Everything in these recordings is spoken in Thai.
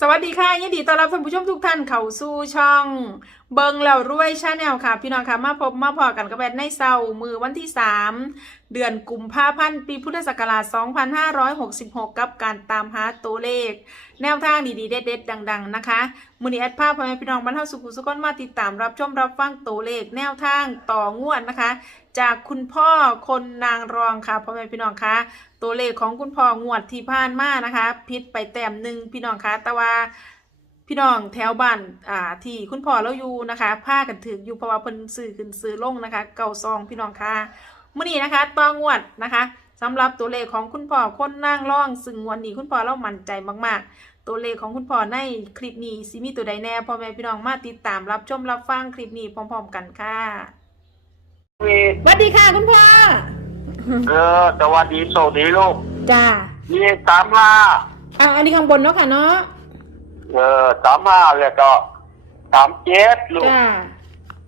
สวัสดีค่ะยินดีต้อนรับท่านผู้ชมทุกท่านเข้าสู่ช่องเบิงแล้วรวยชาแนลค่ะ พี่น้องค่ะมาพบมาพอกันกับแบทในเซามือวันที่ 3 เดือนกุมภาพันธ์ปีพุทธศักราช 2566 กับการตามหาตัวเลข แนวทางดีๆ เด็ดๆ ดัง ๆ นะคะมือนี้แอดภาพพ่อแม่พี่น้องบรรเทาสุขุสุขนมาติดตามรับชมรับฟังตัวเลข แนวทางต่องวดนะคะ จากคุณพ่อคนนางรองค่ะพ่อแม่พี่น้องคะตัวเลขของคุณพ่องวดที่ผ่านมานะคะพิษไปแต้มหนึ่งพี่น้องคะแต่ว่า พี่น้องแถวบ้านอ่าที่คุณพ่อเราอยู่นะคะพากันถึงอยู่เพราะว่าเพิ่นซื้อขึ้นซื้อลงนะคะ เก่าซองพี่น้องคะมื่อนี้นะคะต่องวดนะคะสำหรับตัวเลขของคุณพ่อคนนางร่อง ซึ่งงวันนี้คุณพ่อเรามั่นใจมากๆ ตัวเลขของคุณพ่อในคลิปนี้สิมีตัวใดแน่พ่อแม่พี่น้องมาติดตามรับชมรับฟังคลิปนี้พร้อม ๆ กันค่ะมีสวัสดีค่ะคุณพ่อเออสวัสดีสวัสดีลูกจ้ามีสามห้าอ่าอันนี้ข้างบนเนาะค่ะเนาะ เออสามห้าแล้วก็สามเจ็ดลูก จ้า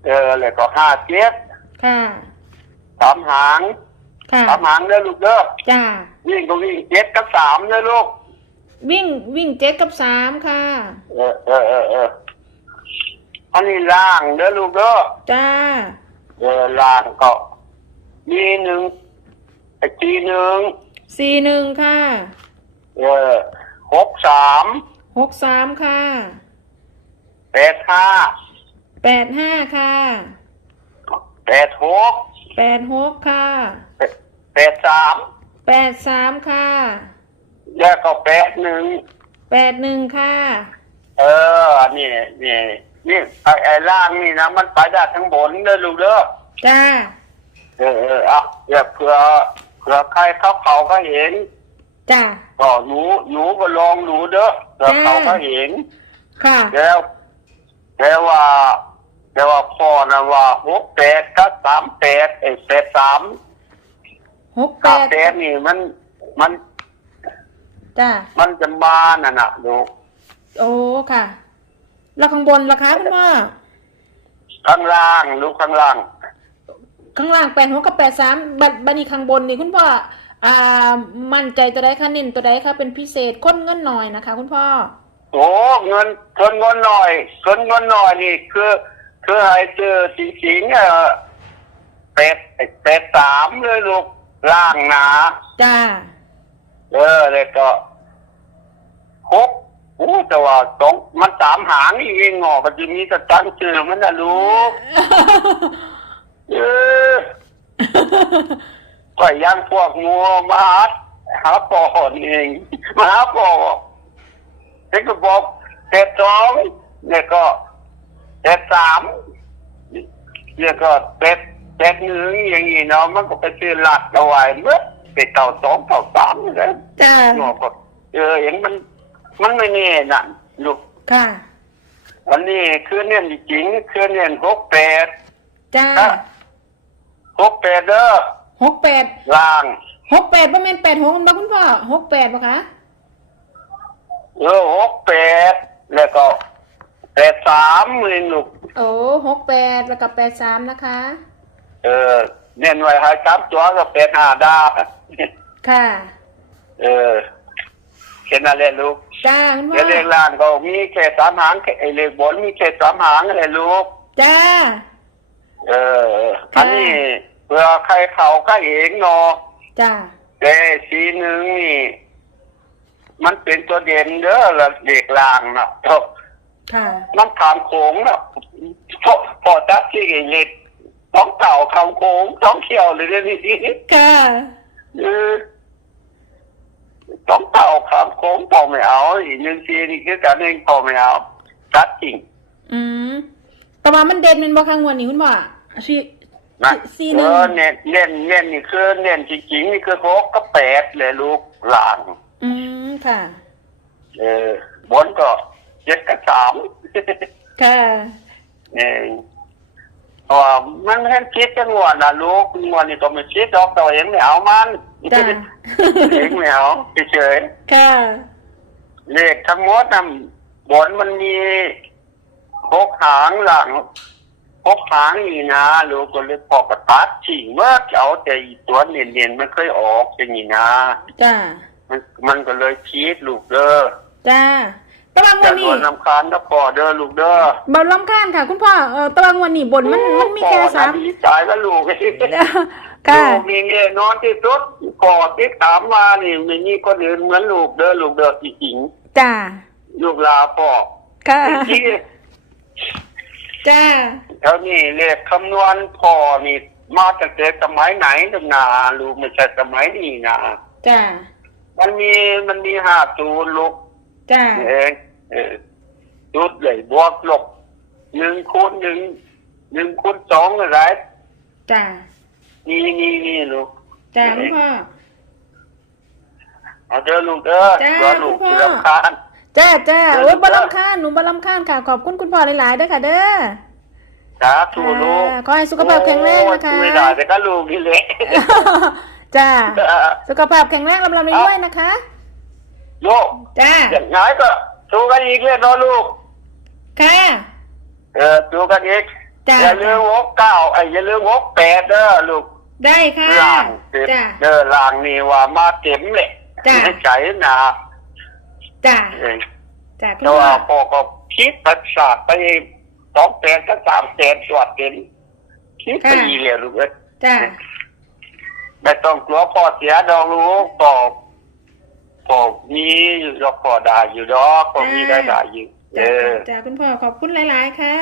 เออแล้วก็ห้าเจ็ดค่ะสามหางค่ะสามหางเด้อลูกเด้อจ้าวิ่งก็วิ่งเจ็ดกับสามเด้อลูก วิ่งวิ่งเจ็ดกับสามค่ะ เออเออเออเอออันนี้ล่างเด้อลูกเด้อ จ้าเออล่างก็มีหนึ่งไอ้ทีหนึ่งสี่หนึ่งค่ะ เออหกสาม หกสามค่ะแปดห้าแปดห้าค่ะแปดหกแปดหกค่ะแปดสามแปดสามค่ะแล้วก็แปดหนึ่งแปดหนึ่งค่ะ เอออันนี้นี่นี่ไอ้ไอ้ล่างนี่นะมันไปได้ทั้งบนเด้อลูกเด้อจ้าเออเอออะเดี๋ยวเผื่อเผื่อใครเขาเขาก็เห็น จ้าก็หนูหนูก็ลองหนูเด้อเผื่อเขาก็เห็นค่ะแล้วแต่ว่าแต่ว่าพ่อนะว่าหกแปดกับสามแปดไอ้แปดสามหกแปสามดแปดนี่มันมันจ้ามันจะมาน่ะนะลูกโอ้ค่ะ แล้วข้างบนล่ะคะคุณพ่อข้างล่างลูกข้างล่าง ข้างล่างแปดหกกับแปดสามบัตรบันีข้างบนนี่คุณพ่อ อ่า มั่นใจตัวใดคะเน้นตัวใดคะเป็นพิเศษค้นเงินหน่อยนะคะ คุณพ่อ โอ้เงินเงินเงินหน่อยเงินเงินหน่อยนี่คือคือให้เจอจริงๆเออเป็ดเป็ดสามเลยลูกล่างหนาจ้า เออแล้วก็หกโอ้แต่ว่าสองมันสามหางนี่เองงอก็จะมีสตังค์ชื่อมันนะลูกเออ ก็ยังพวกงัวมาหาหาปอนี่เองมาหาปอเด็กก็บอกเป็ดสองเนี่ยก็เป็ดสามเนี่ยก็เป็ดเป็ดหนึ่งอย่างนี้เนาะมันก็ไปซื้อหลักเอาไว้เมื่อเป็ดเต่าสองเต่าสามนี่แหละจ้างอกก็เออเห็นมัน มันไม่แน่น่ะลูกค่ะอันนี้คือเนียนจริงๆคือเนียนหกแปดจ้าหกแปดเด้อ หกแปดล่างหกแปดประมาณแปดหกมันบ่คุณพ่อหกแปดปะคะเออหกแปดแล้วก็แปดสามมือลูกโอ้หกแปดแล้วกับแปดสามนะคะ เออเนียนไว้ให้สามตัวก็แปดห้าดาค่ะ เออแค่นั้นแหละลูกจ้าคุณพ่อแล้วเลขล่างก็มีแค่สามหางแค่ไอ้เลขบนมีแค่สามหางเลยลูกจ้าเอออันนี้ เพื่อใครเขาก็เองเนาะจ้าแต่สีหนึ่งนี่ มันเป็นตัวเด่นเด้อละเด็กลางนะเอ้าค่ะมันขามโขงนะพอพอจัดที่เล็กท้องเต่าขามโขงท้องเขียวเลยเดี๋ยวนี่ค่ะเออท้องเต่าขามโขงพอไม่เอาอีกหนึ่งทีนี่คือการเองพอไม่เอาจัดจริง อืมแต่ว่ามันเด่นเป็นบ่ครั้งวันนี้คุณพ่อชี นะสี่หเอนึ่งอเน้นเน้นเน้นนี่คือเน้นจริงๆนี่คือหกกับแปดเลยลูกหลานอืมค่ะ เออบนก็เจ็ดกับสาม ค่ะ เองเพราะว่ามันไม่ให้คิดกันงวดนะลูกงวดนี่ก็ไม่คิดดอกแต่ว่าเองไม่เอามันจ้า เองไม่เอาเฉยค่ะ ๆเลขทั้งหมดนะบนมันมีหกหางหลัง หกหางนี่นะลูกก็เลยพอกระตัดทิ้งเมื่อเอาแต่อีตัวเนียนๆมันเคยออกอย่างนี้นะจ้ามันมันก็เลยคิดลูกเด้อจ้าตะวันจะวันโดนี้นน้ำคานนะพ่อเด้อลูกเด้อเบาลำคาญค่ะ คุณพ่อเออตะวันวันนี้บนมันมันมีแค่สามพ่อน่ะดีใจกับลูกค่ะลูกมีเงินนอนที่สุดพ่อที่ถามมานี่ไม่มีคนอื่นเหมือนลูกเด้อลูกเด้อจริงจ้าๆลูกลาพ่อค่ะจริงจ้าๆ แล้วนี่เลขคำนวณพ่อนี่มาตั้งแต่สมัยไหนตั้งนาลูกไม่ใช่สมัยนี้นะจ้ามันมีมันมีห้าตูนลูกจ้าเองเออจุดเลยบวกลบหนึ่งคูณหนึ่งหนึ่งคูณสองอะไรจ้านี่นี่นี่ลูกจ้าคุณพ่อเอาเด้อลูกเด้อจ้าเดี๋ยวลูกคุณพ่อเรำคาญจ้าจ้าเดี๋ยวโอ้ยลูกบาลำคาญหนูบาลำคาญค่ะขอบคุณคุณพ่อหลายๆด้วยค่ะเด้อ สาธุลูกค่ะขอให้สุขภาพแข็งแรงนะคะโอ้ยไม่ได้แต่ก็ลูกนี่แหละจ้าสุขภาพแข็งแรงลำลำด้วยนะคะโยกจ้าอย่างน้อยก็สู้กันอีกเลยเนาะลูกค่ะเออสู้กันอีกจ้าอย่าลืมหกเก้าไอ้อย่าลืมหกแปดเด้อลูกได้ค่ะล่างเต็มจ้าเด้อล่างนี่ว่ามาเต็มเลยจ้ะให้ใจหนาจ้าเออจ้าคุณแต่พ่อว่าพ่อก็คิดประสาทไป สองแสนก็สามแสนสวดเป็นคิดไปดีเลยลูกเอ้ยจ้าไม่ต้องกลัวพ่อเสียดอกลูกพ่อพ่อมีดอกพ่อได้อยู่ดอกพ่อมีได้ได้อยู่ เอจ้าอจ้าคุณพ่อขอบคุณหลาย ๆ ค่ะ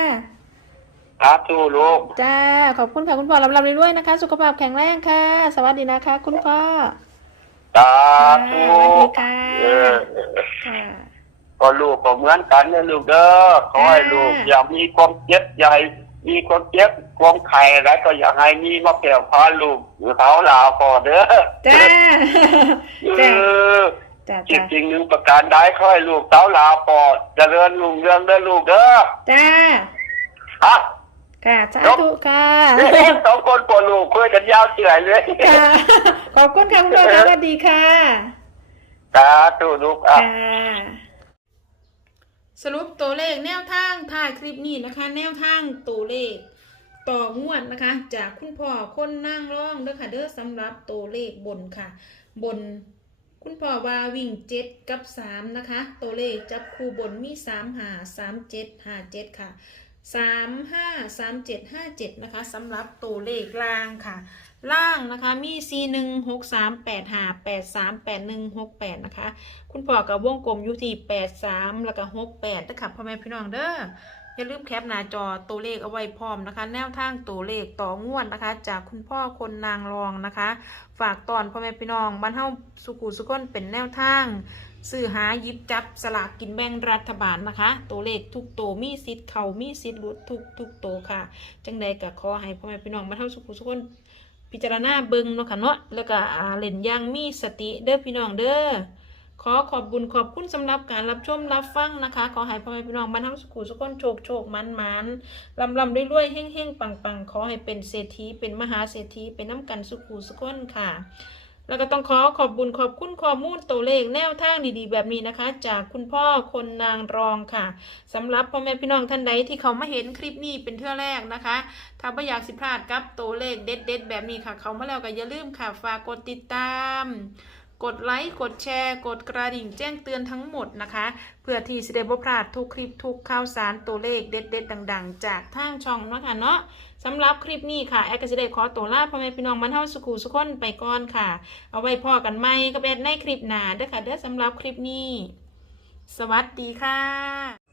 สาธุลูกจ้าขอบคุณค่ะคุณพ่อลำลำด้วยนะคะ สุขภาพแข็งแรงค่ะ สวัสดีนะคะ คุณพ่อสาธุสวัสดีค่ะเออค่ะ ก็ลูกก็เหมือนกันนะลูกเด้อขอให้ลูกจ้าอย่ามีความเจ็บใหญ่าให้มีความเจ็บความไข่อะไรก็อย่าให้มีมาแผ่วพาลูกหรือเขาลาวพอเด้อจ้าเอจ้าอจ้าจิตจ้าจริงหนึ่งประการได้ค่อยลูกเต้าลาปอดเจริญรุ่งเรืองเด้อลูกเด้อจ้าฮะค่ะสาธุค่ะเอ๊ะสองคนปวดลูกคุยกันยาวเฉอยเลยค่ะขอบคุณค่ะคุณพ่อค่ะสวัสดีค่ะสาธุลูกอะ สรุปตัวเลขแนวทางถ่ายคลิปนี้นะคะ แนวทางตัวเลข ต่องวดนะคะ จากคุณพ่อคนนั่งร่องเด้อค่ะเด้อสำหรับตัวเลขบนค่ะ บนคุณพ่อว่าวิ่งเจ็ดกับสามนะคะ ตัวเลขจับคู่บนมีสามหาสามเจ็ดห้าเจ็ดค่ะ สามห้าสามเจ็ดห้าเจ็ดนะคะสำหรับตัวเลขล่างค่ะ ล่างนะคะมี C หนึ่งหกสามแปดห้าแปดสามแปดหนึ่งหกแปดนะคะ คุณพ่อกับวงกลมอยู่ที่แปดสามแล้วก็หกแปดนะครับพ่อแม่พี่น้องเด้ออย่าลืมแคปหน้าจอตัวเลขเอาไว้พร้อมนะคะ แนวทางตัวเลขต่องวดนะคะ จากคุณพ่อคนนางรองนะคะ ฝากตอนพ่อแม่พี่น้องบ้านเฮาสุขุสุขนเป็นแนวทาง ซื้อหายิบจับสลากกินแบ่งรัฐบาลนะคะ ตัวเลขทุกตัวมีสิทธิ์เขามีสิทธิ์ลุดทุกทุกตัวค่ะ จังใดก็ขอให้พ่อแม่พี่น้องบ้านเฮาสุขุสุขนพิจารณาเบิงเนาะค่ะเนาะแล้วก็เล่นย่างมีสติเด้อพี่น้องเด้อขอขอบบุญขอบคุณสำหรับการรับชมรับฟังนะคะ ขอให้พ่อแม่พี่น้องบรรเทาสุขุสุขคนโชคโชคมันมันลำลำด้วยรวยๆเฮ่งเฮ่งปังปังขอให้เป็นเศรษฐีเป็นมหาเศรษฐีเป็นน้ำกันสุขุสุขคนค่ะ แล้วก็ต้องขอขอบบุญขอบคุณข้อมูลตัวเลขแนวทางดีๆ แบบนี้นะคะ จากคุณพ่อคนนางรองค่ะสำหรับพ่อแม่พี่น้องท่านใดที่เขามาเห็นคลิปนี้เป็นเทื่อแรกนะคะ ถ้าไม่อยากสิพลาดกับตัวเลขเด็ดๆแบบนี้ค่ะ เขามาแล้วก็อย่าลืมค่ะฝากกดติดตาม กดไลค์กดแชร์ กดกระดิ่งแจ้งเตือนทั้งหมดนะคะ เพื่อที่จะได้บ่พลาดทุกคลิปทุกข่าวสารตัวเลขเด็ดๆ ดัง ๆ จากทางช่องเนาะคะเนาะสำหรับคลิปนี้ค่ะ แอดก็จะได้ขอตัวลาพ่อแม่พี่น้องมันเท่าสุขูสุขคนไปก่อนค่ะ เอาไว้พอกันไหมกับแอดในคลิปหนาเด้อค่ะเด้อสำหรับคลิปนี้ สวัสดีค่ะ